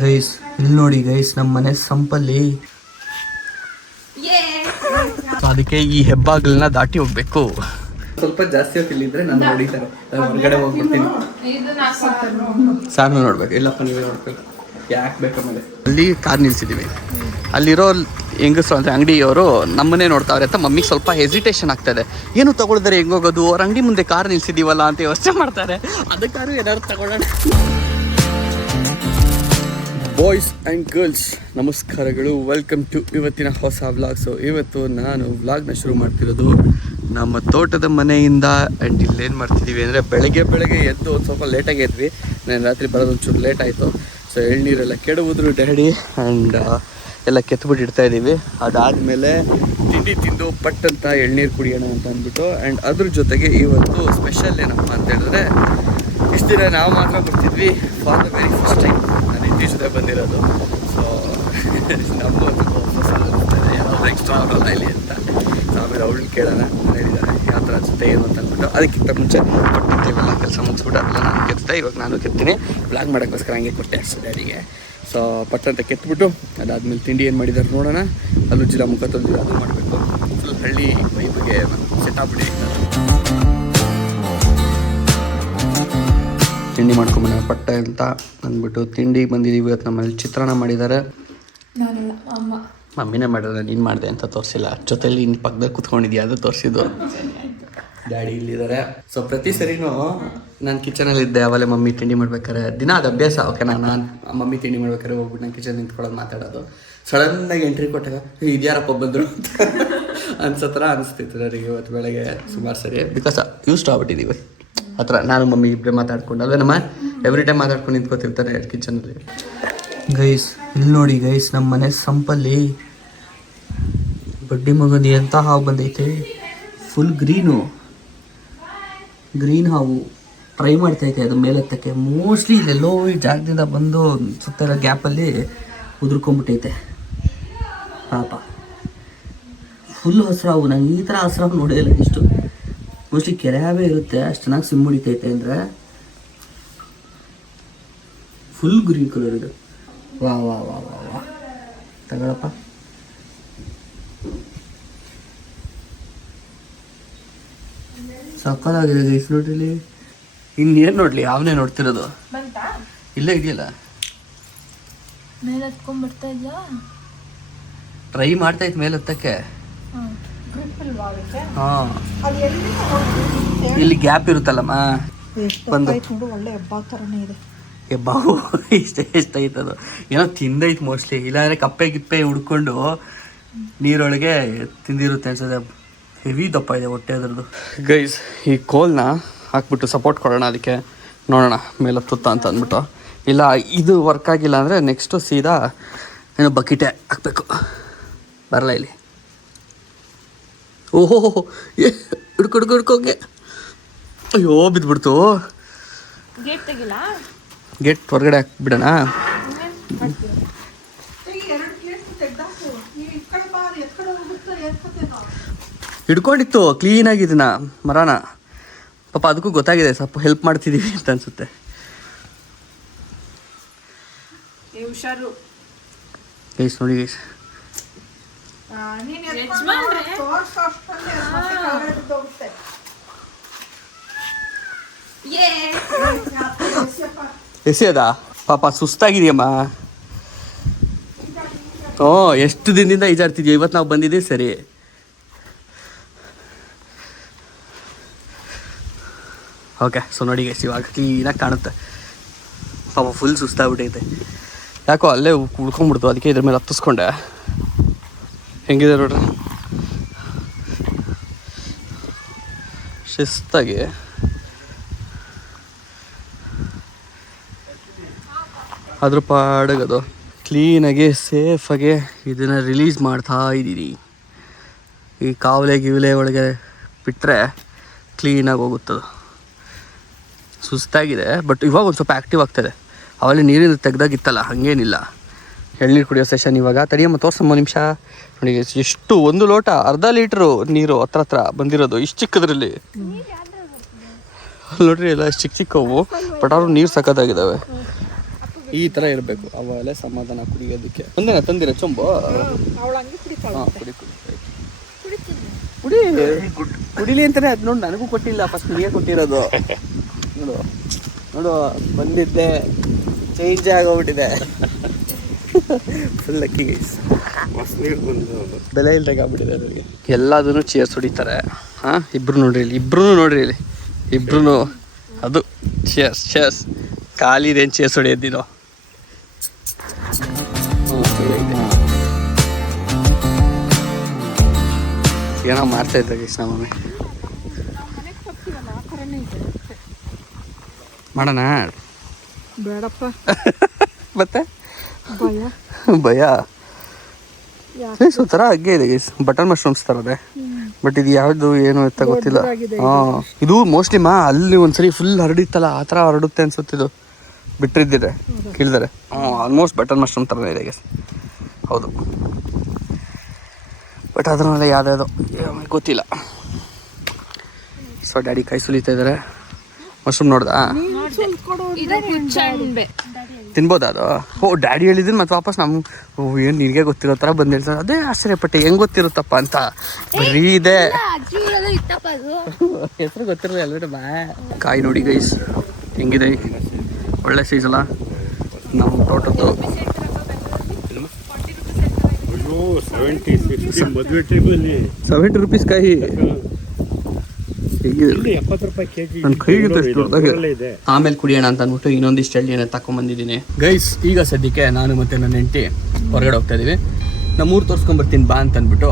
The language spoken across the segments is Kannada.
ಗೈಸ್ ಇಲ್ಲಿ ನೋಡಿ ಗೈಸ್ ನಮ್ಮ ಮನೆ ಸಂಪಲ್ಲಿ. ಅದಕ್ಕೆ ಈ ಹೆಬ್ಬಾಗ್ಲನ್ನ ದಾಟಿ ಹೋಗ್ಬೇಕು. ಸ್ವಲ್ಪ ಜಾಸ್ತಿ ಹೊತ್ತು ಇಲ್ಲಿದ್ರೆ ನಾನು ಹೊಡಿತಾರೆ ಹೊರಗಡೆ ಹೋಗ್ಬಿಡ್ತೀನಿ ಸಾರ್ನ ನೋಡ್ಬೇಕು. ಇಲ್ಲಪ್ಪ ನೀವೇ ನೋಡ್ಬೇಕು. ಯಾಕೆ ಬೇಕಮೇಲೆ ಅಲ್ಲಿ ಕಾರ್ ನಿಲ್ಸಿದೀವಿ. ಅಲ್ಲಿರೋ ಹೆಂಗಸರು ಅಂದರೆ ಅಂಗಡಿಯವರು ನಮ್ಮನ್ನೇ ನೋಡ್ತಾವ್ರೆ ಅಂತ ಮಮ್ಮಿಗೆ ಸ್ವಲ್ಪ ಹೆಸಿಟೇಷನ್ ಆಗ್ತದೆ ಏನು ತಗೊಳಿದ್ರೆ ಹೆಂಗೋಗೋದು ಅವ್ರ ಅಂಗಡಿ ಮುಂದೆ ಕಾರ್ ನಿಲ್ಸಿದೀವಲ್ಲ ಅಂತ ಯೋಚನೆ ಮಾಡ್ತಾರೆ. ಅದಕ್ಕಾದ್ರೂ ಏನಾದ್ರು ತಗೊಳ್ಳೋಣ. ಬಾಯ್ಸ್ ಆ್ಯಂಡ್ ಗರ್ಲ್ಸ್ ನಮಸ್ಕಾರಗಳು. ವೆಲ್ಕಮ್ ಟು ಇವತ್ತಿನ ಹೊಸ ವ್ಲಾಗ್ ಸೊ ಇವತ್ತು ನಾನು ವ್ಲಾಗ್ನ ಶುರು ಮಾಡ್ತಿರೋದು ನಮ್ಮ ತೋಟದ ಮನೆಯಿಂದ. ಆ್ಯಂಡ್ ಇಲ್ಲೇನು ಮಾಡ್ತಿದ್ದೀವಿ ಅಂದರೆ ಬೆಳಗ್ಗೆ ಬೆಳಗ್ಗೆ ಎದ್ದು ಒಂದು ಸ್ವಲ್ಪ ಲೇಟಾಗಿ ಎದ್ವಿ. ನಾನು ರಾತ್ರಿ ಬರೋದು ಒಂಚೂರು ಲೇಟ್ ಆಯಿತು. ಸೊ ಎಳ್ನೀರೆಲ್ಲ ಕೆಡವುದ್ರು ಡ್ಯಾಡಿ. ಆ್ಯಂಡ್ ಎಲ್ಲ ಕೆತ್ಬಿಟ್ಟು ಇಡ್ತಾ ಇದ್ದೀವಿ ಅದಾದಮೇಲೆ ತಿಂಡಿ ತಿಂದು ಪಟ್ ಅಂತ ಎಳ್ನೀರು ಕುಡಿಯೋಣ ಅಂತ ಅಂದ್ಬಿಟ್ಟು. ಆ್ಯಂಡ್ ಅದ್ರ ಜೊತೆಗೆ ಇವತ್ತು ಸ್ಪೆಷಲ್ ಏನಪ್ಪ ಅಂತ ಹೇಳಿದ್ರೆ, ಇಷ್ಟು ದಿನ ನಾವು ಮಾತ್ರ ಬರ್ತಿದ್ವಿ. For the very first time ಜೊತೆ ಬಂದಿರೋದು. ಸೊ ನಮ್ಮ ಯಾರಾದ್ರೂ ಎಕ್ಸ್ಟ್ರಾ ಆಗಲ್ಲ ಇಲ್ಲಿ ಅಂತ. ಆಮೇಲೆ ಅವಳನ್ನ ಕೇಳೋಣ. ಹೇಳಿದ್ದಾರೆ ಯಾವ ಥರ ಜೊತೆ ಏನು ಅಂತ ಅಂದ್ಬಿಟ್ಟು. ಅದಕ್ಕಿಂತ ಮುಂಚೆ ಕೊಟ್ಟಿದ್ದೇವೆಲ್ಲ ಕೆಲಸ ಮುಗಿಸ್ಬಿಟ್ಟು ಅದೆಲ್ಲ ನಾನು ಕೆತ್ತೆ ಇವಾಗ ನಾನು ಕೆತ್ತೀನಿ. ಬ್ಲಾಗ್ ಮಾಡೋಕ್ಕೋಸ್ಕರ ಹಂಗೆ ಕೊಟ್ಟೆ ಅಷ್ಟು ಸೊ ಪಟ್ ಅಂತ ಕೆತ್ಬಿಟ್ಟು, ಅದಾದ್ಮೇಲೆ ತಿಂಡಿ ಏನು ಮಾಡಿದ್ದಾರೆ ನೋಡೋಣ. ಅಲ್ಲೂ ಜಿಲ್ಲಾ ಮುಖ ತೊಳೆದಿಲ್ಲ ಅದು ಮಾಡಬೇಕು. ಫುಲ್ ಹಳ್ಳಿ ವೈಬ್ಗೆ ಸೆಟ್ ಆಗ್ಬಿಡಿ ತಿಂಡಿ ಮಾಡ್ಕೊಂಬಂದ ಪಟ್ಟೆ ಅಂತ ಅಂದ್ಬಿಟ್ಟು ತಿಂಡಿ ಬಂದಿದ್ದೀವಿ ಇವತ್ತು ನಮ್ಮಲ್ಲಿ ಚಿತ್ರಾನ್ನ ಮಾಡಿದ್ದಾರೆ. ಮಮ್ಮಿನೇ ಮಾಡಿದ್ರೆ ನೀನು ಮಾಡಿದೆ ಅಂತ ತೋರಿಸಿಲ್ಲ. ಜೊತೆಲಿ ಇನ್ನು ಪಕ್ಕದಲ್ಲಿ ಕುತ್ಕೊಂಡಿದ್ಯಾ ಅದು ತೋರಿಸಿದ್ದು. ಡ್ಯಾಡಿ ಇಲ್ಲಿದ್ದಾರೆ. ಸೊ ಪ್ರತಿ ಸರಿನೂ ನಾನು ಕಿಚನಲ್ಲಿ ಇದ್ದೆ. ಅವಲೇ ಮಮ್ಮಿ ತಿಂಡಿ ಮಾಡ್ಬೇಕಾರೆ ದಿನ ಅದು ಅಭ್ಯಾಸ ಓಕೆ ನಾನು ನಾನು ಮಮ್ಮಿ ತಿಂಡಿ ಮಾಡ್ಬೇಕಾರೆ ಹೋಗ್ಬಿಟ್ಟು ನಾನು ಕಿಚನ್ ನಿಂತ್ಕೊಳ್ಳೋದು ಮಾತಾಡೋದು. ಸಡನ್ನಾಗಿ ಎಂಟ್ರಿ ಕೊಟ್ಟಾಗ "ಏ, ಇದ್ಯಾರಪ್ಪ ಬಂದರು? ಅನ್ಸೋ ಥರ ಅನಿಸ್ತಿತ್ತು ನನಗೆ ಇವತ್ತು ಬೆಳಗ್ಗೆ ಸುಮಾರು ಸರಿ. ಬಿಕಾಸ್ ಯೂಸ್ಟ್ ಆಗ್ಬಿಟ್ಟಿದ್ದೀವಿ ಆ ಥರ ನಾನು, ಮಮ್ಮಿ ಇಬ್ಬರೇ ಮಾತಾಡ್ಕೊಂಡು ಅಲ್ವೇನಮ್ಮ ಎವ್ರಿ ಟೈಮ್ ಮಾತಾಡ್ಕೊಂಡು ನಿಂತ್ಕೋತಿರ್ತಾರೆ ಕಿಚನಲ್ಲಿ ಗೈಸ್ ಇಲ್ಲಿ ನೋಡಿ ಗೈಸ್ ನಮ್ಮ ಮನೆ ಸಂಪಲ್ಲಿ ಬಡ್ಡಿ ಮಗನ ಎಂಥ ಹಾವು ಬಂದೈತೆ? ಫುಲ್ ಗ್ರೀನು ಗ್ರೀನ್ ಹಾವು. ಟ್ರೈ ಮಾಡ್ತೈತೆ, ಅದು ಮೇಲೆತ್ತಕ್ಕೆ. ಮೋಸ್ಟ್ಲಿ ಇಲ್ಲೆಲ್ಲೋ ಈ ಜಾಗದಿಂದ ಬಂದು ಸುತ್ತ ಗ್ಯಾಪಲ್ಲಿ ಉದುರ್ಕೊಂಬಿಟ್ಟೈತೆ ಪಾಪ. ಫುಲ್ ಹಸ್ರಾವು. ನಂಗೆ ಈ ಥರ ಹಸ್ರಾವು ನೋಡಿಲ್ಲ ಇಷ್ಟು. ಮೋಸ್ಟ್ಲಿ ಕೆರೆಯಾವೇ ಇರುತ್ತೆ ಅಷ್ಟು ಚೆನ್ನಾಗಿ ಸಿಮ್ ಹೊಡಿತೈತೆ ಅಂದರೆ. ಫುಲ್ ಗ್ರೀನ್ ಕಲರ್ ಇದು. ವಾ ವಾ ವಾ ವಾ ವಾ. ತಗೊಳಪ್ಪ. ಸಕ್ಕದಾಗಿದೆ ಗೈಸ್ ನೋಡ್ರಿ ಇನ್ನೇನು ನೋಡ್ಲಿ? ಅವನೇ ನೋಡ್ತಿರೋದು? ಇಲ್ಲೇ ಇದೆಯಲ್ಲ? ಮೇಲೆ ಇದ್ಯಾ? ಟ್ರೈ ಮಾಡ್ತಾ ಇತ್ತು ಮೇಲೆ ಹತ್ತಕ್ಕೆ. ಹಾ. ಇಲ್ಲಿ ಗ್ಯಾಪ್ ಇರುತ್ತಲ್ಲಮ್ಮ? ಒಂದು ಒಳ್ಳೆ ಹೆಬ್ಬಾವು ಥರನೇ ಇದೆ. ಇಷ್ಟ ಇಷ್ಟ ಅದು? ಏನೋ ತಿಂದೈತೆ ಮೋಸ್ಟ್ಲಿ ಇಲ್ಲಾಂದ್ರೆ ಕಪ್ಪೆ ಗಿಪ್ಪೆ ಹುಡ್ಕೊಂಡು ನೀರೊಳಗೆ ತಿಂದಿರುತ್ತೆ ಅನ್ಸದೆ ಹೆವಿ ದಪ್ಪ ಇದೆ ಹೊಟ್ಟೆ ಅದರದ್ದು. ಗೈಸ್ ಈ ಕೋಲ್ನ ಹಾಕ್ಬಿಟ್ಟು ಸಪೋರ್ಟ್ ಕೊಡೋಣ ಅದಕ್ಕೆ. ನೋಡೋಣ ಮೇಲೆ ತುತ್ತ ಅಂತ ಅಂದ್ಬಿಟ್ಟು. ಇಲ್ಲ ಇದು ವರ್ಕ್ ಆಗಿಲ್ಲ ಅಂದರೆ ನೆಕ್ಸ್ಟು ಸೀದಾ ಏನೋ ಬಕೆಟೆ ಹಾಕ್ಬೇಕು. ಬರಲ್ಲ ಇಲ್ಲಿ. ಓಹೋ ಹಿಡ್ಕೊ ಹಿಡ್ಕೊ ಹಿಡ್ಕೋಗೆ ಅಯ್ಯೋ ಬಿದ್ದುಬಿಡ್ತು ಗೇಟ್ ತೆಗಿಲ್ಲ ಗೇಟ್ ಹೊರಗಡೆ ಹಾಕ್ಬಿಡೋಣ ಹಿಡ್ಕೊಂಡಿತ್ತು ಕ್ಲೀನಾಗಿ ಇದನ್ನ ಮರನ. ಪಾಪ ಅದಕ್ಕೂ ಗೊತ್ತಾಗಿದೆ ಸ್ವಲ್ಪ ಹೆಲ್ಪ್ ಮಾಡ್ತಿದ್ದೀವಿ ಅಂತ ಅನ್ಸುತ್ತೆ. ಹುಷಾರು. ಗೈಸ್ ಎಸೆಯದ? ಪಾಪ ಸುಸ್ತಾಗಿದೆಯಮ್ಮ. ಓ ಎಷ್ಟು ದಿನದಿಂದ ಈಜಾಡ್ತಿದ್ಯೋ? ಇವತ್ತು ನಾವು ಬಂದಿದ್ದೀವಿ ಸರಿ. ಓಕೆ ಸೊ ನೋಡಿ ಗೈಸ್ ಇವಾಗ ಕ್ಲೀನಾಗಿ ಕಾಣುತ್ತೆ. ಪಾಪ ಫುಲ್ ಸುಸ್ತಾಗ್ಬಿಟ್ಟೈತೆ. ಯಾಕೋ ಅಲ್ಲೇ ಉಳ್ಕೊಂಬಿಡ್ತು ಅದಕ್ಕೆ ಇದ್ರ ಮೇಲೆ ಹತ್ತಿಸ್ಕೊಂಡೆ. ಹೆಂಗಿದೆ ನೋಡ್ರಿ? ಶಿಸ್ತಾಗಿ. ಅದ್ರ ಪಾಡಗದು. ಕ್ಲೀನಾಗಿ ಸೇಫಾಗಿ ಇದನ್ನು ರಿಲೀಸ್ ಮಾಡ್ತಾ ಇದ್ದೀರಿ. ಈ ಕಾವಲೆ ಗಿವಲೆ ಒಳಗೆ ಬಿಟ್ಟರೆ ಕ್ಲೀನಾಗಿ ಹೋಗುತ್ತದು. ಸುಸ್ತಾಗಿದೆ ಬಟ್ ಇವಾಗ ಒಂದು ಸ್ವಲ್ಪ ಆ್ಯಕ್ಟಿವ್ ಆಗ್ತದೆ ಅವಲ್ಲಿ ನೀರಿಂದ ತೆಗ್ದಾಗಿತ್ತಲ್ಲ ಹಾಗೇನಿಲ್ಲ. ಎಳ್ನೀರು ಕುಡಿಯೋ ಸೆಷನ್ ಇವಾಗ. ತಡಿಯಮ್ಮ ತೋರ್ಸಮ್ಮ ನಿಮಿಷ. ನೋಡಿ, ಎಷ್ಟು, ಒಂದು ಲೋಟ ಅರ್ಧ ಲೀಟ್ರು ನೀರು ಹತ್ರ ಹತ್ರ ಬಂದಿರೋದು, ಇಷ್ಟು ಚಿಕ್ಕದ್ರಲ್ಲಿ. ನೋಡ್ರಿ, ಎಲ್ಲ ಚಿಕ್ಕ ಚಿಕ್ಕವು ಬಟ್ ಅವ್ರು ನೀರು ಸಖತ್ತಾಗಿದ್ದಾವೆ ಈ ಥರ ಇರಬೇಕು. ಅವೆಲ್ಲ ಸಮಾಧಾನ ಕುಡಿಯೋದಕ್ಕೆ. ಒಂದೇನ ತಂದಿರ ಚೊಂಬು. ಹಾಂ, ಕುಡಿ ಕುಡಿ. ಕುಡಿ. ಕುಡಿಲಿ ಅಂತಾನೆ ಅದು ನೋಡಿ, ನನಗೂ ಕೊಟ್ಟಿಲ್ಲ. ಫಸ್ಟ್ ನೀರು ಕೊಟ್ಟಿರೋದು. ನೋಡು. ನೋಡು, ಬಂದಿದ್ದೆ. ಚೇಂಜ್ ಆಗೋಗ್ಬಿಟ್ಟಿದೆ. ಫುಲ್ ಲಕ್ಕಿ ಗೈಸ್ ಬೆಲೆ ಇಲ್ದಾಗ ಆಗ್ಬಿಟ್ಟಿದೆ ಅವ್ರಿಗೆ ಎಲ್ಲದನ್ನು ಚೇರ್ಸ್ ಹೊಡಿತಾರೆ. ಹಾಂ ಇಬ್ರು ನೋಡ್ರಿ ಇಲ್ಲಿ ಇಬ್ರು ನೋಡ್ರಿ ಇಲ್ಲಿ. ಇಬ್ರು ಅದು ಚೇರ್ಸ್ ಚೇರ್ಸ್ ಖಾಲಿದೇನು ಚೇರ್ಸ್ ಹೊಡೆಯೋದಿನೋ ಏನೋ ಮಾಡ್ತಾ ಇದ್ದ ಥರನೇ ಇದೆ ಮಾಡೋಣ? ಬೇಡಪ್ಪ. ಮತ್ತೆ? ಭಯ. ಭಯ. ಸೊ ಗೈಸ್ ಒಂಥರ ಹಗ್ಗೆ ಇದೆ ಗೈಸ್ ಬಟನ್ ಮಶ್ರೂಮ್ಸ್ ಥರ ಇದೆ ಬಟ್ ಇದು ಯಾವುದು ಏನು ಅಂತ ಗೊತ್ತಿಲ್ಲ. ಹಾಂ. ಇದು ಮೋಸ್ಟ್ಲಿ ಮಾ ಅಲ್ಲಿ ಒಂದ್ಸರಿ ಫುಲ್ ಹರಡಿತ್ತಲ್ಲ ಆ ಥರ ಹರಡುತ್ತೆ ಅನ್ಸುತ್ತಿದ್ದು ಬಿಟ್ಟಿದ್ದಿದೆ ಕೇಳಿದಾರೆ. ಹ್ಞೂ ಆಲ್ಮೋಸ್ಟ್ ಬಟನ್ ಮಶ್ರೂಮ್ ಥರನೇ ಇದೆ ಗೈಸ್ ಹೌದು. ಬಟ್ ಅದನ್ನೆಲ್ಲ ಯಾವುದ್ಯಾವುದೋ ಗೊತ್ತಿಲ್ಲ. ಸೊ ಡ್ಯಾಡಿ ಕೈ ಸುಲಿತಾ ಇದ್ದಾರೆ ಮಶ್ರೂಮ್ ನೋಡ್ದಾ? ತಿನ್ಬೋದಾ ಅದು? ಓ ಡ್ಯಾಡಿ ಹೇಳಿದ್ದೀನಿ ಮತ್ತೆ ವಾಪಸ್ ನಮ್ಮ ಓ ಏನು ನಿನಗೆ ಗೊತ್ತಿರೋ ಥರ ಬಂದು ಹೇಳ್ತಾರೆ. ಅದೇ ಆಶ್ಚರ್ಯಪಟ್ಟೆ ಹೆಂಗ್ ಗೊತ್ತಿರುತ್ತಪ್ಪ ಅಂತ. ಬರೀ ಇದೆ. ಹೆಸರು ಗೊತ್ತಿರಲ್ಲ ಎಲ್ಲರೂ ಬಾ. ಕಾಯಿ ನೋಡಿ ಗೈಸ್ ಹೆಂಗಿದೆ? ಒಳ್ಳೆ ಸೈಜ್ ಅಲ್ಲ? ನಮ್ಮ ತೋಟದ್ದು. ಸೆವೆಂಟಿ ರುಪೀಸ್ ಕಾಯಿ ಹೇಗಿದೆ ಇಲ್ಲಿ ಎಪ್ಪತ್ತು ರೂಪಾಯಿ ಕೆ ಜಿ ನನ್ನ ಕೈಗೆ ದೊಡ್ಡದಾಗಿದೆ. ಆಮೇಲೆ ಕುಡಿಯೋಣ ಅಂತ ಅಂದ್ಬಿಟ್ಟು ಇನ್ನೊಂದಿಷ್ಟು ಹಳ್ಳಿ ಏನೋ ತಗೊಂಬಂದಿದ್ದೀನಿ ಗೈಸ್ ಈಗ ಸದ್ಯಕ್ಕೆ ನಾನು ಮತ್ತೆ ನನ್ನ ಹೆಂಡತಿ ಹೊರಗಡೆ ಹೋಗ್ತಾ ಇದ್ದೀವಿ ನಮ್ಮೂರು ತೋರಿಸ್ಕೊಂಬರ್ತೀನಿ ಬಾ ಅಂತ ಅಂದ್ಬಿಟ್ಟು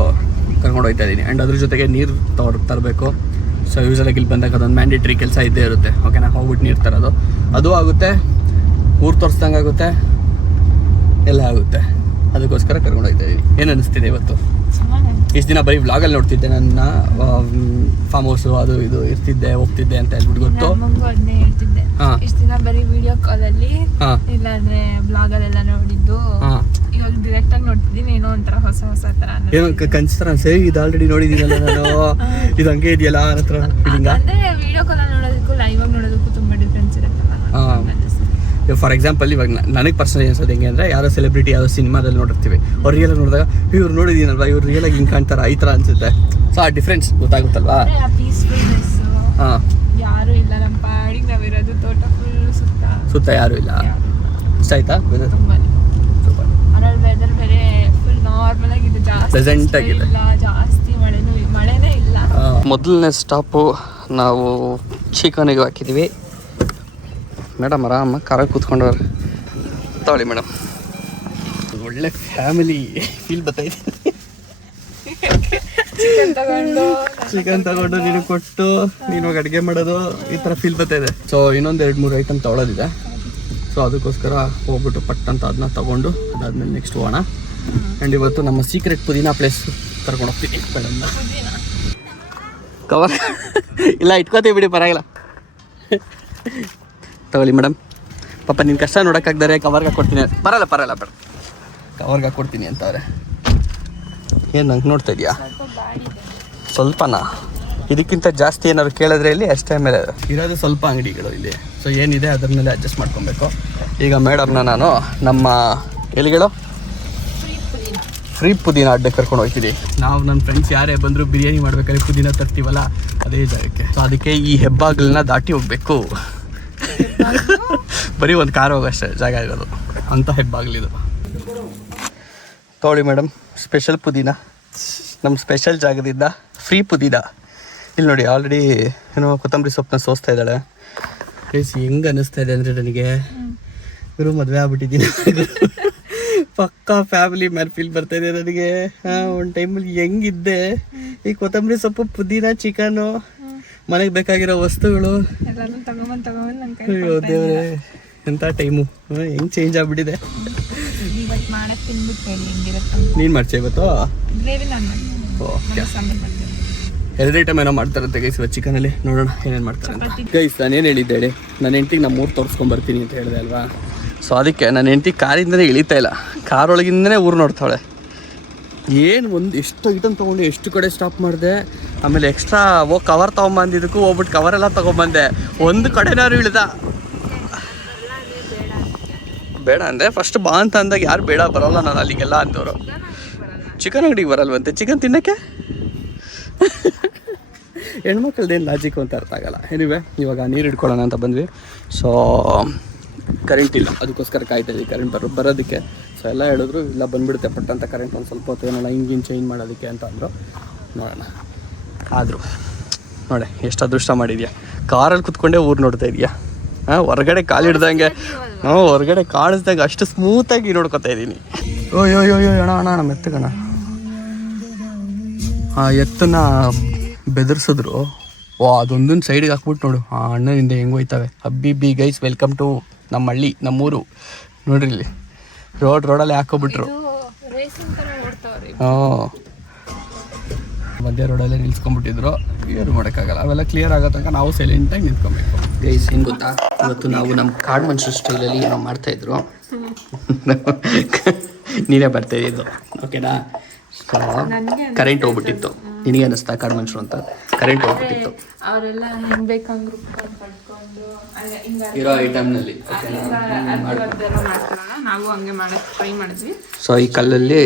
ಕರ್ಕೊಂಡು ಹೋಗ್ತಾ ಇದ್ದೀನಿ ಆ್ಯಂಡ್ ಅದ್ರ ಜೊತೆಗೆ ನೀರು ತೋರ್ ತರಬೇಕು. ಸೊ ಯೂಸಲಾಗಿ ಇಲ್ಲಿ ಬಂದಾಗ ಅದೊಂದು ಮ್ಯಾಂಡೇಟ್ರಿ ಕೆಲಸ ಇದ್ದೇ ಇರುತ್ತೆ. ಓಕೆನಾ ಹೋಗ್ಬಿಟ್ಟು ನೀರು ತರೋದು. ಅದು ಆಗುತ್ತೆ. ಊರು ತೋರಿಸ್ದಂಗೆ ಆಗುತ್ತೆ. ಎಲ್ಲ ಆಗುತ್ತೆ. ಅದಕ್ಕೋಸ್ಕರ ಕರ್ಕೊಂಡು ಹೋಗ್ತಾ ಇದ್ದೀನಿ ಏನು ಅನಿಸ್ತಿದೆ ಇವತ್ತು? ಇಷ್ಟು ದಿನ ಬರೀ ವ್ಲಾಗಲ್ಲಿ ನೋಡ್ತಿದ್ದೆ ನನ್ನ ಫಾರ್ಮ್ ಹೌಸು ಅದು ಇದು ಇರ್ತಿದ್ದೆ ಹೋಗ್ತಿದ್ದೆ ಅಂತ ಹೇಳ್ಬಿಟ್ಟು ಗೊತ್ತು. ಅದನ್ನೇ ಹೇಳ್ತಿದ್ದೆ. ಹಾಂ. ಇಷ್ಟ ದಿನ ಬರೀ ವಿಡಿಯೋ ಕಾಲಲ್ಲಿ ಹಾಂ. ಇಲ್ಲಾಂದ್ರೆ ಬ್ಲಾಗ್ ಅಲ್ಲೆಲ್ಲ ನೋಡಿದ್ದು. ಹಾಂ. ಇವಾಗ ಡೈರೆಕ್ಟ್ ಆಗಿ ನೋಡ್ತಿದ್ದೀನಿ ಏನೋ ಒಂಥರ ಹೊಸ ಹೊಸ ತರ ಅನ್ನಿಸ್ತಿದೆ. ಏನೋ ಕನ್ಸ್ತಾರ ಸೇ ಇದು ಆಲ್ರೆಡಿ ನೋಡಿದ್ದೀನಲ್ಲ ನಾನು. ಇದು ಹಂಗೆ ಇದೆಯಲ್ಲ ಅನ್ನೋ ಹತ್ರ ಅಂದ್ರೆ ವಿಡಿಯೋ ಕಾಲ್ ನೋಡೋದಕ್ಕೂ ಲೈವ್ ಆಗಿ ನೋಡೋದಕ್ಕೂ ತುಂಬಾ ಡಿಫ್ರೆನ್ಸ್ ಇರುತ್ತಲ್ಲ ಹಾ. ಅನ್ನಿಸ್ತು. ಫಾರ್ ಎಕ್ಸಾಂಪಲ್ ಇವಾಗ ನನಗೆ ಪರ್ಸನಲ್ ಅನ್ಸೋದು ಹೆಂಗೆ ಅಂದರೆ ಯಾರೋ ಸೆಲೆಬ್ರಿಟಿ ಯಾರೋ ಸಿನಿಮಾದಲ್ಲಿ ನೋಡಿರ್ತೀವಿ ಅವ್ರು ರಿಯಲ್ ನೋಡಿದಾಗ ಇವ್ರು ನೋಡಿದ್ದೀನಲ್ವಾ ಇವ್ರು ರಿಯಲ್ ಆಗಿ ಹಿಂಗೆ ಕಾಣ್ತಾರ? ಈ ಥರ ಅನ್ಸುತ್ತೆ. ಸೊ ಆ ಡಿಫ್ರೆನ್ಸ್ ಗೊತ್ತಾಗುತ್ತಲ್ವಾ? ಹಾಂ. ಯಾರು ಇಲ್ಲ ನಮ್ಮ ಪಾಡಿಗೆ ನಾವಿರೋದು ತೋಟ ಫುಲ್ ಸುತ್ತ. ಸುತ್ತ ಯಾರು ಇಲ್ಲ. ಇಷ್ಟ ಆಯ್ತಾ? ತುಂಬಾ. Super. ಅದ್ರಲ್ಲಿ ವೆದರ್ ಬೇರೆ ಫುಲ್ ನಾರ್ಮಲ್ ಆಗಿದೆ ಜಾಸ್ತಿ Pleasant ಆಗಿದೆ. ಜಾಸ್ತಿ ಮಳೆನೂ ಮಳೆನೇ ಇಲ್ಲ. ಮೊದಲನೇ ಸ್ಟಾಪು ನಾವು ಚಿಕನಿಗೆ ಹಾಕಿದ್ದೀವಿ ಮೇಡಮ್ ಆರಾಮ? ಕರಾಗಿ ಕೂತ್ಕೊಂಡವ್ರೆ. ತಗೊಳ್ಳಿ ಮೇಡಮ್. ಒಳ್ಳೆ ಫ್ಯಾಮಿಲಿ ಫೀಲ್ ಬರ್ತೈತೆ ಚಿಕನ್ ತಗೊಂಡು. ಚಿಕನ್ ತಗೊಂಡು ನೀನು ಕೊಟ್ಟು ನೀನು ಇವಾಗ ಅಡುಗೆ ಮಾಡೋದು ಈ ಥರ ಫೀಲ್ ಬರ್ತಾ ಇದೆ. ಸೊ ಇನ್ನೊಂದು ಎರಡು ಮೂರು ಐಟಮ್ ತೊಗೊಳೋದಿದೆ. ಸೊ ಅದಕ್ಕೋಸ್ಕರ ಹೋಗ್ಬಿಟ್ಟು ಪಟ್ ಅಂತ ಅದನ್ನ ತಗೊಂಡು ಅದಾದ್ಮೇಲೆ ನೆಕ್ಸ್ಟ್ ಹೋಗೋಣ. ಆ್ಯಂಡ್ ಇವತ್ತು ನಮ್ಮ ಸೀಕ್ರೆಟ್ ಪುದೀನ ಪ್ಲೇಸ್ ತರ್ಕೊಂಡು ಹೋಗ್ತೀನಿ ಮೇಡಮ್ನ ಕವರ್ ಇಲ್ಲ ಇಟ್ಕೋತೀವಿ ಬಿಡಿ ಪರವಾಗಿಲ್ಲ. ತಗೊಳ್ಳಿ ಮೇಡಮ್ ಪಾಪ ನಿನ್ನ ಕಷ್ಟ ನೋಡೋಕ್ಕಾಗ್ದಾರೆ ಕವರ್ಗೆ ಕೊಡ್ತೀನಿ. ಬರಲ್ಲ ಬರಲ್ಲ ಬೇಡ ಕವರ್ಗೆ ಕೊಡ್ತೀನಿ ಅಂತವ್ರೆ. ಏನು ನಂಗೆ ನೋಡ್ತಾ ಇದೆಯಾ? ಸ್ವಲ್ಪನಾ? ಇದಕ್ಕಿಂತ ಜಾಸ್ತಿ ಏನಾದ್ರು ಕೇಳಿದ್ರೆ ಇಲ್ಲಿ ಅಷ್ಟೇ ಮೇಲೆ ಇರೋದು ಸ್ವಲ್ಪ ಅಂಗಡಿಗಳು ಇಲ್ಲಿ. ಸೊ ಏನಿದೆ ಅದ್ರ ಮೇಲೆ ಅಡ್ಜಸ್ಟ್ ಮಾಡ್ಕೊಬೇಕು. ಈಗ ಮೇಡಮ್ನ ನಾನು ನಮ್ಮ ಎಲ್ಲಿಗಳು? ಫ್ರೀ ಪುದೀನ ಅಡ್ಡಕ್ಕೆ ಕರ್ಕೊಂಡು ಹೋಗ್ತೀನಿ ನಾವು ನನ್ನ ಫ್ರೆಂಡ್ಸ್ ಯಾರೇ ಬಂದರೂ ಬಿರಿಯಾನಿ ಮಾಡ್ಬೇಕಾದ್ರೆ ಪುದೀನ ತರ್ತೀವಲ್ಲ, ಅದೇ ಜಾಗಕ್ಕೆ. ಸೊ ಅದಕ್ಕೆ ಈ ಹೆಬ್ಬಾಗ್ಲನ್ನ ದಾಟಿ ಹೋಗ್ಬೇಕು. ಬರೀ ಒಂದು ಕಾರ್ ಹೋಗಷ್ಟೇ ಜಾಗ ಇರೋದು. ಹೆಬ್ಬಾಗ್ಲಿ ಹೆಬ್ಬಾಗ್ಲಿದು ತೋಳಿ ಮೇಡಮ್ ಸ್ಪೆಷಲ್ ಪುದೀನ. ನಮ್ಮ ಸ್ಪೆಷಲ್ ಜಾಗದಿಂದ ಫ್ರೀ ಪುದೀನ. ಇಲ್ಲಿ ನೋಡಿ ಆಲ್ರೆಡಿ ಏನೋ ಕೊತ್ತಂಬರಿ ಸೊಪ್ಪನ್ನ ಸೋಸ್ತಾ ಇದ್ದಾಳೆ. ಪ್ಲೇಸ್ ಹೆಂಗೆ ಅನ್ನಿಸ್ತಾ ಇದೆ ಅಂದರೆ ನನಗೆ ಇವರು ಮದುವೆ ಆಗ್ಬಿಟ್ಟಿದ್ದೀನಿ. ಪಕ್ಕಾ ಫ್ಯಾಮಿಲಿ ಮ್ಯಾನ್ ಫೀಲ್ ಬರ್ತಾ ಇದೆ ನನಗೆ. ಒಂದು ಟೈಮಲ್ಲಿ ಹೆಂಗಿದ್ದೆ? ಈ ಕೊತ್ತಂಬರಿ ಸೊಪ್ಪು, ಪುದೀನ, ಚಿಕನು ಮನೆಗೆ ಬೇಕಾಗಿರೋ ವಸ್ತುಗಳು. ಅಯ್ಯೋ ದೇವ್ರೆ ಎಂಥ ಟೈಮು ಹೆಂಗ್ ಚೇಂಜ್ ಆಗ್ಬಿಟ್ಟಿದೆ? ನೀನ್ ಮಾಡ್ತೀಯ ಇವತ್ತು? ಎರಡು ಐಟಮ್ ಏನೋ ಮಾಡ್ತಾರಂತೆ ಗೈಸ್ ಇವತ್ತು ಚಿಕನಲ್ಲಿ ನೋಡೋಣ ಏನೇನು ಮಾಡ್ತಾರೆ ಗೈಸ್ ನಾನು ಏನು ಹೇಳಿದ್ದೆ ಹೇಳಿ? ನನ್ನ ಹೆಂಡ್ತಿಗೆ ನಮ್ಮ ಊರು ತೋರಿಸ್ಕೊಂಬರ್ತೀನಿ ಅಂತ ಹೇಳಿದೆ ಅಲ್ವಾ? ಸೊ ಅದಕ್ಕೆ ನನ್ನ ಹೆಂಡ್ತಿ ಕಾರಿಂದನೇ ಇಳಿತಾ ಇಲ್ಲ. ಕಾರೊಳಗಿಂದನೇ ಊರು ನೋಡ್ತಾಳೆ ಏನು ಒಂದು ಎಷ್ಟು ಐಟಮ್ ತೊಗೊಂಡು, ಎಷ್ಟು ಕಡೆ ಸ್ಟಾಪ್ ಮಾಡಿದೆ, ಆಮೇಲೆ ಎಕ್ಸ್ಟ್ರಾ ಹೋಗಿ ಕವರ್ ತೊಗೊಂಬಂದಿದ್ದಕ್ಕೂ ಹೋಗ್ಬಿಟ್ಟು ಕವರ್ ಎಲ್ಲ ತೊಗೊಂಬಂದೆ. ಒಂದು ಕಡೆನಾರು ಇಳಿದ. ಬೇಡ ಅಂದರೆ ಫಸ್ಟ್ ಬಾ ಅಂತ ಅಂದಾಗ ಯಾರು ಬೇಡ ಬರೋಲ್ಲ ನಾನು ಅಲ್ಲಿಗೆಲ್ಲ ಅಂದವರು. ಚಿಕನ್ ಅಂಗಡಿಗೆ ಬರಲ್ವಂತೆ. ಚಿಕನ್ ತಿನ್ನಕ್ಕೆ? ಹೆಣ್ಮಕ್ಳದೇನು ಲಾಜಿಕ್ ಅಂತ ಅರ್ಥ ಆಗಲ್ಲ. ಏನಿವೆ ಇವಾಗ ನೀರು ಇಟ್ಕೊಳ್ಳೋಣ ಅಂತ ಬಂದ್ವಿ. ಸೊ ಕರೆಂಟ್ ಇಲ್ಲ. ಅದಕ್ಕೋಸ್ಕರ ಕಾಯ್ತಾ ಇದ್ದೀವಿ ಕರೆಂಟ್ ಬರೋ ಬರೋದಕ್ಕೆ. ಸೊ ಎಲ್ಲ ಹೇಳಿದ್ರು, ಇಲ್ಲ, ಬಂದುಬಿಡುತ್ತೆ ಪಟ್ ಅಂತ ಕರೆಂಟ್ ಒಂದು ಸ್ವಲ್ಪ ಹೊತ್ತು ಏನಲ್ಲ ಇಂಜಿನ್ ಚೇಂಜ್ ಮಾಡೋದಕ್ಕೆ ಅಂತ ಅಂದರು. ನೋಡೋಣ. ಆದರೂ, ನೋಡಿ, ಎಷ್ಟು ಅದೃಷ್ಟ ಮಾಡಿದ್ಯಾ? ಕಾರಲ್ಲಿ ಕುತ್ಕೊಂಡೇ ಊರು ನೋಡ್ತಾ ಇದೆಯಾ? ಹಾಂ, ಹೊರಗಡೆ ಕಾಲಿಡ್ದಂಗೆ ಹ್ಞೂ ಹೊರಗಡೆ ಕಾಣಿಸ್ದಂಗೆ ಅಷ್ಟು ಸ್ಮೂತಾಗಿ ನೋಡ್ಕೊತಾ ಇದ್ದೀನಿ ಓಯ್ ಅಣ್ಣ ಅಣ್ಣ ನಮ್ಮ ಎತ್ತಗಣ ಆ ಎತ್ತನ್ನ ಬೆದರ್ಸಿದ್ರು. ಓ, ಅದೊಂದೊಂದು ಸೈಡಿಗೆ ಹಾಕ್ಬಿಟ್ಟು ನೋಡು. ಆ ಅಣ್ಣನಿಂದ ಹೆಂಗೋಯ್ತವೆ ಹಬ್ಬಿ ಬಿ ಗೈಸ್ ವೆಲ್ಕಮ್ ಟು ನಮ್ಮ ಹಳ್ಳಿ ನಮ್ಮೂರು. ನೋಡ್ರಿ ಇಲ್ಲಿ. ರೋಡ್ ರೋಡಲ್ಲಿ ಹಾಕೋಬಿಟ್ರು. ರೇಸಿಂಗ್ ತರ ಓಡ್ತಾವ್ರಿ. ಹಾಂ ಮಧ್ಯ ರೋಡಲ್ಲೇ ನಿಲ್ಸ್ಕೊಂಡ್ಬಿಟ್ಟಿದ್ರು. ಕ್ಲಿಯರ್ ಮಾಡೋಕ್ಕಾಗಲ್ಲ. ಅವೆಲ್ಲ ಕ್ಲಿಯರ್ ಆಗೋ ತನಕ ನಾವು ಸೈಲೆಂಟಾಗಿ ನಿಂತ್ಕೊಬೇಕು. ಗೈಸ್ ಏನು ಗೊತ್ತಾ? ಇವತ್ತು ನಾವು ನಮ್ಮ ಕಾಡು ಮನುಷ್ಯ ಸ್ಟೈಲಲ್ಲಿ ಏನೋ ಮಾಡ್ತಾಯಿದ್ರು ನೀನೇ ಬರ್ತಾ ಇದ್ದು ಓಕೆನಾ ಸೊ ಕರೆಂಟ್ ಹೋಗ್ಬಿಟ್ಟಿತ್ತು. ನಿನಗೆ ಅನ್ನಿಸ್ತಾ ಕಾಡು ಮನುಷ್ಯರು ಅಂತ? ಕರೆಂಟ್ ಹೋಗ್ಬಿಟ್ಟಿತ್ತು. ಅವರೆಲ್ಲ ಹೆಂಗ್ ಇರೋ ಐಟಮ್ನಲ್ಲಿ ಮಾಡ್ತಾರಲ್ಲ ನಾವು ಹಂಗೆ ಮಾಡಕ್ ಟ್ರೈ ಮಾಡಿದ್ವಿ. ಸೊ ಈ ಕಲ್ಲಲ್ಲಿ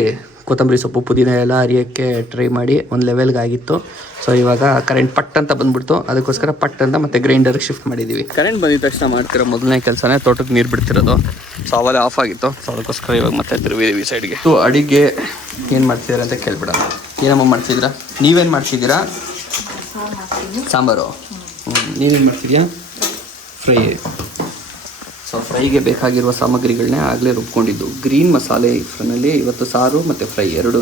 ಕೊತ್ತಂಬರಿ ಸೊಪ್ಪು ಪುದೀನ ಎಲ್ಲ ಅರಿಯೋಕ್ಕೆ ಟ್ರೈ ಮಾಡಿ ಒಂದು ಲೆವೆಲ್ಗೆ ಆಗಿತ್ತು. ಸೊ ಇವಾಗ ಕರೆಂಟ್ ಪಟ್ ಅಂತ ಬಂದ್ಬಿಡ್ತು. ಅದಕ್ಕೋಸ್ಕರ ಪಟ್ ಅಂತ ಮತ್ತೆ ಗ್ರೈಂಡರ್ಗೆ ಶಿಫ್ಟ್ ಮಾಡಿದ್ದೀವಿ ಕರೆಂಟ್ ಬಂದಿದ ತಕ್ಷಣ ಮಾಡ್ತಿರೋ ಮೊದಲನೇ ಕೆಲಸನೇ ತೋಟಕ್ಕೆ ನೀರು ಬಿಡ್ತಿರೋದು. ಸೊ ಅವಲೇ ಆಫ್ ಆಗಿತ್ತು. ಸೊ ಅದಕ್ಕೋಸ್ಕರ ಇವಾಗ ಮತ್ತೆ ತಿರುಗಿದೀವಿ ಸೈಡ್ಗೆ ಸೊ ಅಡಿಗೆ ಏನು ಮಾಡ್ತಿದ್ದೀರಾ ಅಂತ ಕೇಳ್ಬಿಡೋಣ. ಏನಮ್ಮ ಮಾಡ್ತಿದ್ದೀರಾ? ನೀವೇನು ಮಾಡ್ತಿದ್ದೀರಾ? ಸಾಂಬಾರು ನೀವೇನು ಮಾಡ್ತಿದ್ಯಾ ಫ್ರೈ ಸೊ ಫ್ರೈಗೆ ಬೇಕಾಗಿರುವ ಸಾಮಗ್ರಿಗಳನ್ನೇ ಆಗಲೇ ರುಬ್ಕೊಂಡಿದ್ದು. ಗ್ರೀನ್ ಮಸಾಲೆ ಫ್ರೈನಲ್ಲಿ ಇವತ್ತು ಸಾರು ಮತ್ತು ಫ್ರೈ ಎರಡೂ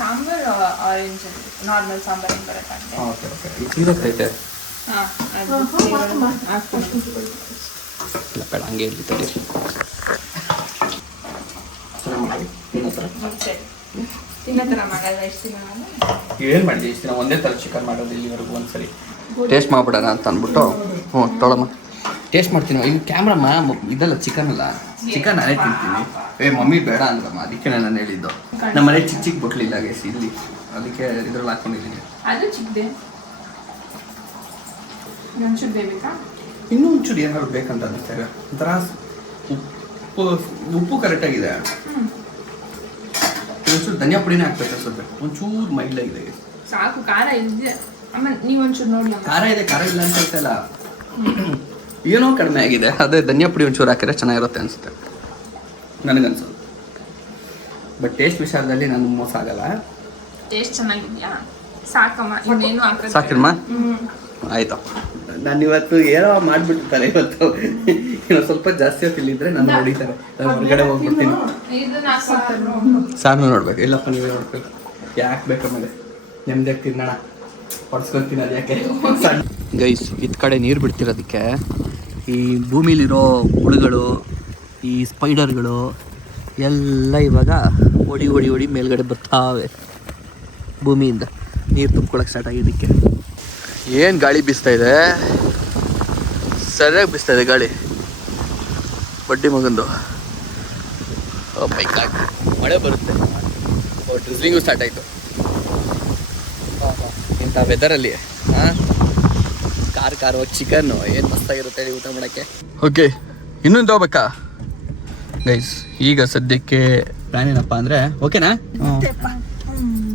ಸಾಂಬಾರ್ ಆರೆಂಜ್ ನಾರ್ಮಲ್ ಸಾಂಬಾರ್ ಹೆಂಗ್ ಬರತ್ತೆ ಓಕೆ ಓಕೆ. ಸೀದತ್ತೈತೆ ಹಾ ಅದು ಹಾಕ್ಕೊಂಡು ಇಲ್ಲ ಬೇಡ ಹಂಗೆ ಇರಲಿ ತಡಿ. ಏನು ಮಾಡಿದೆ ಇಷ್ಟು ದಿನ ಒಂದೇ ಥರ ಚಿಕನ್ ಮಾಡೋದು ಇಲ್ಲಿವರೆಗೂ ಒಂದ್ಸರಿ. ಟೇಸ್ಟ್ ಮಾಡ್ಬಿಡೋಣ ಅಂತ ಅಂದ್ಬಿಟ್ಟು. ಹ್ಞೂ ತೊಳಮ್ಮ. ಟೇಸ್ಟ್ ಮಾಡ್ತೀನಿ ಇದು ಕ್ಯಾಮ್ರಮ್ಮ ಇದಲ್ಲ ಚಿಕನ್ ಅಲ್ಲ. ಚಿಕನ್ ನಾನೇ ತಿಂತೀನಿ. ಏ ಮಮ್ಮಿ ಬೇಡ ಅಂದ್ರಮ್ಮ. ಅದಕ್ಕೆ ನಾನು ಹೇಳಿದ್ದು. ನಮ್ಮ ಮನೆ ಚಿಕ್ಕ ಚಿಕ್ಕ ಬಟ್ಲಿಲ್ಲ ಗೇಸ್ ಇಲ್ಲಿ. ಅದಕ್ಕೆ ಇದ್ರಲ್ಲಿ ಹಾಕೊಂಡಿದ್ದೀನಿ. ಅದು ಚಿಕ್ಕದೆ. ಇನ್ನೂ ಒಂಚೂರು ಏನಾದ್ರು ಬೇಕಂತ ಅನಿಸ್ತಾಗ ಒಂಥರ ಉಪ್ಪು ಉಪ್ಪು ಕರೆಕ್ಟಾಗಿದೆ ಒಂಚೂರು ಧನಿಯಾ ಪುಡಿನೇ ಹಾಕ್ಬೇಕು ಸ್ವಲ್ಪ? ಒಂಚೂರು ಮೈಲ್ಡಾಗಿದೆ ಸಾಕು ಖಾರ ಇದೆ. ಆಮೇಲೆ ನೀವು ಒಂಚೂರು ನೋಡಿ ಖಾರ ಇದೆ ಖಾರ ಇಲ್ಲ ಅಂತ ಹೇಳ್ತಲ್ಲ ಏನೋ ಕಡಿಮೆ ಆಗಿದೆ ಅದೇ ಧನಿಯಾ ಪುಡಿ ಒಂಚೂರು ಹಾಕಿದ್ರೆ ಚೆನ್ನಾಗಿರುತ್ತೆ ಅನಿಸುತ್ತೆ. ನನಗನ್ಸು. ಬಟ್ ಟೇಸ್ಟ್ ವಿಚಾರದಲ್ಲಿ ನಾನು ಮೋಸ ಆಗಲ್ಲ. ಟೇಸ್ಟ್ ಚೆನ್ನಾಗಿದೆಯಾ? ಸಾಕಮ್ಮ ಇನ್ನೇನು ಹಾಕೋದು ಸಾಕಿಲ್ಮ ಹ್ಮ್. ಆಯ್ತು. ನಾನು ಇವತ್ತು ಏನೋ ಮಾಡ್ಬಿಟ್ಟಿರ್ತಾರೆ ಇವತ್ತು. ಇನ್ನೂ ಸ್ವಲ್ಪ ಜಾಸ್ತಿ ಹೊತ್ತು ಇಲ್ಲಿದ್ರೆ ನಾನು ಹೊಡಿತಾರೆ. ನಾನು ಹೊರಗಡೆ ಹೋಗ್ಬಿಡ್ತೀನಿ. ಸಾರ್ನು ನೋಡ್ಬೇಕು. ಇಲ್ಲಪ್ಪ ನೀವೇ ನೋಡ್ಬೇಕು. ಯಾಕೆ ಬೇಕು ಮೇಲೆ ನೆಮ್ಮದಿಯಾಗಿ ತಿನ್ನೋಣ. ಹೊಡ್ಸ್ಕೊಂತೀನಿ ಅದು ಯಾಕೆ? ಗೈಸ್ ಇದ್ ಕಡೆ ನೀರು ಬಿಡ್ತಿರೋದಕ್ಕೆ ಈ ಭೂಮಿಲಿರೋ ಹುಳುಗಳು, ಈ ಸ್ಪೈಡರ್ಗಳು ಎಲ್ಲ ಇವಾಗ ಓಡಿ ಓಡಿ ಓಡಿ ಮೇಲ್ಗಡೆ ಬರ್ತಾವೆ ಭೂಮಿಯಿಂದ. ನೀರು ತುಂಬ್ಕೊಳಕ್ಕೆ ಸ್ಟಾರ್ಟ್ ಆಗಿದ್ದಕ್ಕೆ ಏನು ಗಾಳಿ ಬೀಸ್ತಾ ಇದೆ? ಸರಿಯಾಗಿ ಬೀಸ್ತಾ ಇದೆ ಗಾಳಿ. ಬಡ್ಡಿ ಮಗಂದು. ಮೈ ಗಾಡ್ ಮಳೆ ಬರುತ್ತೆ. ಡ್ರಿಸ್ಲಿಂಗು ಸ್ಟಾರ್ಟ್ ಆಯಿತು. ಇಂಥ ವೆದರಲ್ಲಿ ಹಾಂ? ಕಾರ್ ಕಾರು ಚಿಕನ್ ಏನು ಮಸ್ತಾಗಿರುತ್ತೆ ಹೇಳಿ ಊಟ ಮಾಡೋಕ್ಕೆ? ಓಕೆ ಇನ್ನೊಂದು ಹೋಗ್ಬೇಕಾ ಗೈಸ್ ಈಗ ಸದ್ಯಕ್ಕೆ ಪ್ಲಾನ್ ಏನಪ್ಪ ಅಂದರೆ ಓಕೆನಾ ಮತ್ತೆಪ್ಪ,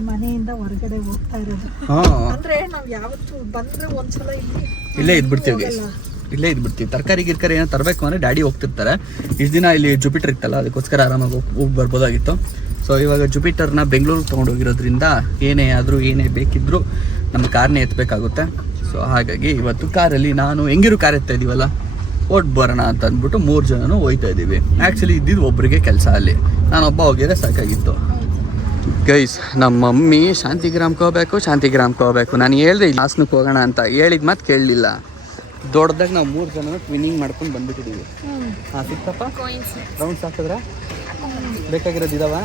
ಮನೆಯಿಂದ ಹೊರಗಡೆ ಹೋಗ್ತಾ ಇರೋದು. ಹಾಂ ಅಂದ್ರೆ ನಾವು ಯಾವತ್ತು ಬಂದ್ರೆ ಒಂದ್ಸಲ ಇಲ್ಲಿ ಇಲ್ಲೇ ಇದ್ಬಿಡ್ತೀವಿ ಗೈಸ್ ಇಲ್ಲೇ ಇದ್ಬಿಡ್ತೀವಿ. ತರಕಾರಿ ಗಿರ್ಕಾರಿ ಏನೋ ತರಬೇಕು ಅಂದರೆ ಡ್ಯಾಡಿ ಹೋಗ್ತಿರ್ತಾರೆ. ಇಷ್ಟು ದಿನ ಇಲ್ಲಿ ಜುಪಿಟರ್ ಇತ್ತಲ್ಲ ಅದಕ್ಕೋಸ್ಕರ ಆರಾಮಾಗಿ ಹೋಗಿ ಹೋಗಿ ಬರ್ಬೋದಾಗಿತ್ತು. ಸೊ ಇವಾಗ ಜುಪಿಟರ್ನ ಬೆಂಗಳೂರಿಗೆ ತೊಗೊಂಡೋಗಿರೋದ್ರಿಂದ ಏನೇ ಆದರೂ ಏನೇ ಬೇಕಿದ್ದರೂ ನಮ್ಮ ಕಾರ್ನೇ ಎತ್ತಬೇಕಾಗುತ್ತೆ ಸೊ ಹಾಗಾಗಿ ಇವತ್ತು ಕಾರಲ್ಲಿ ನಾನು ಹೆಂಗಿರು ಕಾರ್ ಎತ್ತಾ ಇದೀವಲ್ಲ? ಒಟ್ಟು ಬರೋಣ ಅಂತ ಅಂದ್ಬಿಟ್ಟು ಮೂರು ಜನನು ಹೋಯ್ತಾ ಇದ್ದೀವಿ ಆ್ಯಕ್ಚುಲಿ ಇದ್ದಿದ್ದು ಒಬ್ಬರಿಗೆ ಕೆಲಸ ಅಲ್ಲಿ. ನಾನೊಬ್ಬ ಹೋಗಿದ್ರೆ ಸಾಕಾಗಿತ್ತು. ಗೈಸ್ ನಮ್ಮ ಮಮ್ಮಿ ಶಾಂತಿಗ್ರಾಮ್ಗೆ ಹೋಗ್ಬೇಕು ಶಾಂತಿಗ್ರಾಮ್ಗೆ ಹೋಗ್ಬೇಕು. ನಾನು ಹೇಳಿದೆ ಹಾಸನಕ್ಕೆ ಹೋಗೋಣ ಅಂತ. ಹೇಳಿದ ಮಾತು ಕೇಳಲಿಲ್ಲ. ದೊಡ್ಡದಾಗ ನಾವು ಮೂರು ಜನ ಟ್ವಿನ್ನಿಂಗ್ ಮಾಡ್ಕೊಂಡು ಬಂದ್ಬಿಟ್ಟಿದ್ದೀವಿ ಹಾಂ ಸಿಕ್ತಪ್ಪ? ರೌಂಡ್ಸ್ ಹಾಕಿದ್ರ? ಬೇಕಾಗಿರೋದು ಇದಾವ?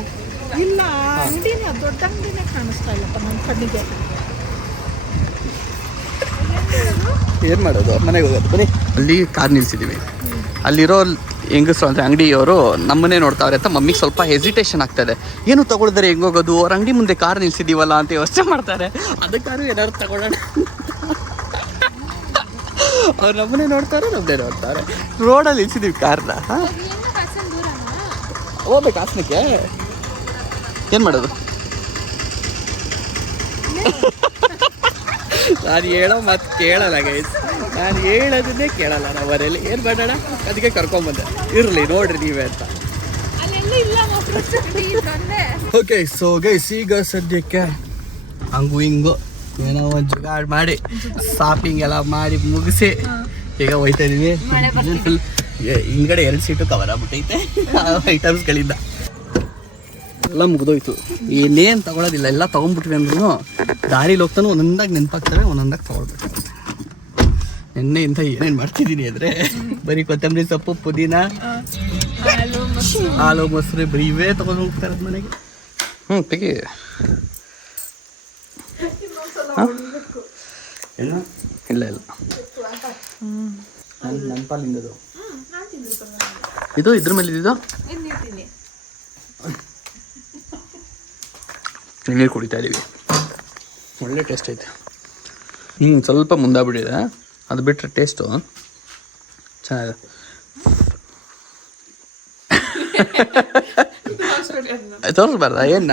ಇಲ್ಲ ದೊಡ್ಡ ಕಾಣಿಸ್ತಾ ಇಲ್ಲಪ್ಪ ನಮ್ಮ ಕಣ್ಣಿಗೆ. ಏನು ಮಾಡೋದು? ಮನೆಗೆ ಹೋಗೋದು. ಬನ್ನಿ. ಅಲ್ಲಿ ಕಾರ್ ನಿಲ್ಸಿದ್ದೀವಿ ಅಲ್ಲಿರೋ ಹೆಂಗಸರು ಅಂದರೆ ಅಂಗಡಿಯವರು ನಮ್ಮನ್ನೇ ನೋಡ್ತಾವ್ರೆ ಅಂತ ಮಮ್ಮಿಗೆ ಸ್ವಲ್ಪ ಹೆಸಿಟೇಷನ್ ಆಗ್ತದೆ. ಏನು ತಗೊಳಿದ್ರೆ ಹೆಂಗೆ ಹೋಗೋದು? ಅವ್ರ ಅಂಗಡಿ ಮುಂದೆ ಕಾರ್ ನಿಲ್ಸಿದ್ದೀವಲ್ಲ ಅಂತ ಯೋಚನೆ ಮಾಡ್ತಾರೆ. ಅದಕ್ಕಾರು ಏನಾದ್ರು ತಗೊಳ್ಳೋಣ. ಅವ್ರು ನಮ್ಮನ್ನೇ ನೋಡ್ತಾರೆ ನಮ್ಮನ್ನೇ ನೋಡ್ತಾರೆ. ರೋಡಲ್ಲಿ ನಿಲ್ಸಿದ್ದೀವಿ ಕಾರ್ನ. ಹೋಗ್ಬೇಕು ಹಾಸನಕ್ಕೆ ಏನು ಮಾಡೋದು? ನಾನು ಹೇಳೋ ಮಾತು ಕೇಳಲ್ಲ ಗೈಸ್ ನಾನು ಹೇಳೋದನ್ನೇ ಕೇಳಲ್ಲ ನಾವು ಏನು ಮಾಡೋಣ? ಅದಕ್ಕೆ ಕರ್ಕೊಂಬಂದೆ. ಇರಲಿ ನೋಡ್ರಿ ನೀವೇ ಅಂತ. ಓಕೆ ಸೊ ಗೈಸ್ ಈಗ ಸದ್ಯಕ್ಕೆ ಹಂಗು ಹಿಂಗು ಏನೋ ಒಂದು ಜುಗಾಡ್ ಮಾಡಿ ಶಾಪಿಂಗ್ ಎಲ್ಲ ಮಾಡಿ ಮುಗಿಸಿ ಈಗ ಹೋಯ್ತಾ ಇದೀವಿ ಫುಲ್ ಹಿಂದ್ಗಡೆ ಎರಡು ಸೀಟು ಕವರ್ ಆಗ್ಬಿಟ್ಟೈತೆ. ಐಟಮ್ಸ್ಗಳಿಂದ ಎಲ್ಲ ಮುಗಿದೋಯ್ತು. ಏನೇನು ತಗೊಳೋದಿಲ್ಲ ಎಲ್ಲ ತೊಗೊಂಡ್ಬಿಟ್ವಿ ಅಂದ್ರೂ ದಾರಿಲಿ ಹೋಗ್ತಾನೆ ಒಂದೊಂದಾಗಿ ನೆನಪಾಗ್ತವೆ ಒಂದೊಂದಾಗಿ ತೊಗೊಳ್ಬೇಕು. ನಿನ್ನೆಯಿಂದ ಏನೇನು ಮಾಡ್ತಿದ್ದೀನಿ ಅಂದರೆ ಬರೀ ಕೊತ್ತಂಬರಿ ಸೊಪ್ಪು ಪುದೀನ ಹಾಲು ಮೊಸರು ಬರೀ ಇವೇ ತಗೊಂಡು ಹೋಗ್ತಾರೆ ಮನೆಗೆ. ಹ್ಞೂ ತೆಗಿ. ಏನು ಇಲ್ಲ? ಇಲ್ಲ ನನ್ನ ನನ್ನ ಪಾಲಿಂದದು ಇದು ಇದ್ರ ಮೇಲೆ ಇದು ನೀರು ಕುಡಿತಾ ಇದ್ದೀವಿ ಒಳ್ಳೆ ಟೇಸ್ಟ್ ಐತೆ. ಹ್ಞೂ ಸ್ವಲ್ಪ ಮುಂದಾಗ್ಬಿಟ್ಟಿದೆ. ಅದು ಬಿಟ್ಟರೆ ಟೇಸ್ಟು ಚೆನ್ನಾಗಿದೆ. ತೋರಿಸ್ಬಾರ್ದ ಏನ?